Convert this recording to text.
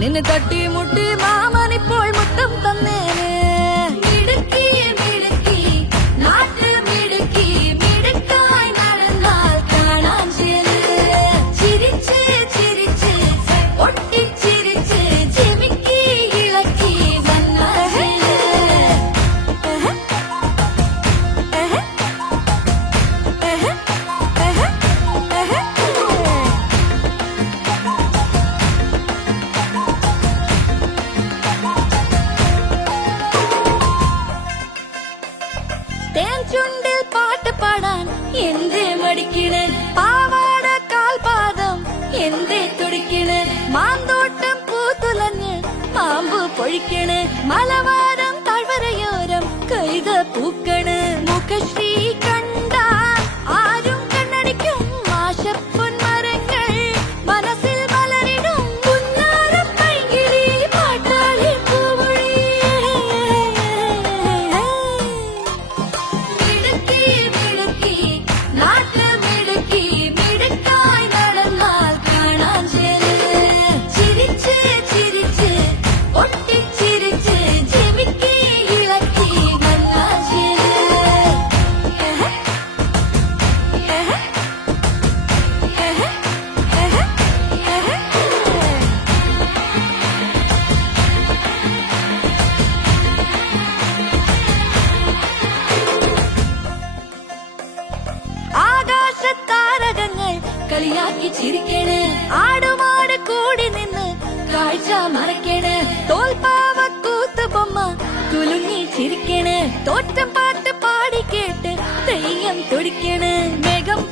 നിന്നെ തട്ടി മുട്ടി മാമനിപ്പോൾ മുത്തം തന്നേനെ. ചുണ്ടിൽ പാട്ട് പാടാൻ എന്തേ മടിക്കണ്, പാവാട കാൽപാദം എന്തേ തുടിക്കണ്, മാന്തോട്ടം പൂത്തുലഞ്ഞ് മാമ്പ് പൊഴിക്കണ്, മലവാരം താഴ്വരയോരം കൈത പൂക്കണ്, മുഖശ്രീ കണ്ടാൽ ആരും കണ്ണടിക്കും, മാഷപ്പൊന്മരങ്ങൾ മനസ്സിൽ മലരിടും, പുന്നാരം പൈകിളി പാട്ടാളി പൂവൊഴി. ആകാശത്താരകങ്ങൾ കളിയാക്കി ചിരിക്കണ്, ആടുമാട് കൂടി നിന്ന് കാഴ്ച മറക്കണ്, തോൽപ്പാവ കൂത്തുബൊമ്മ കുലുങ്ങി ചിരിക്കണ്, തോറ്റം പാട്ട് പാടി കേട്ട് തെയ്യം തുടിക്കണ്, മേഘം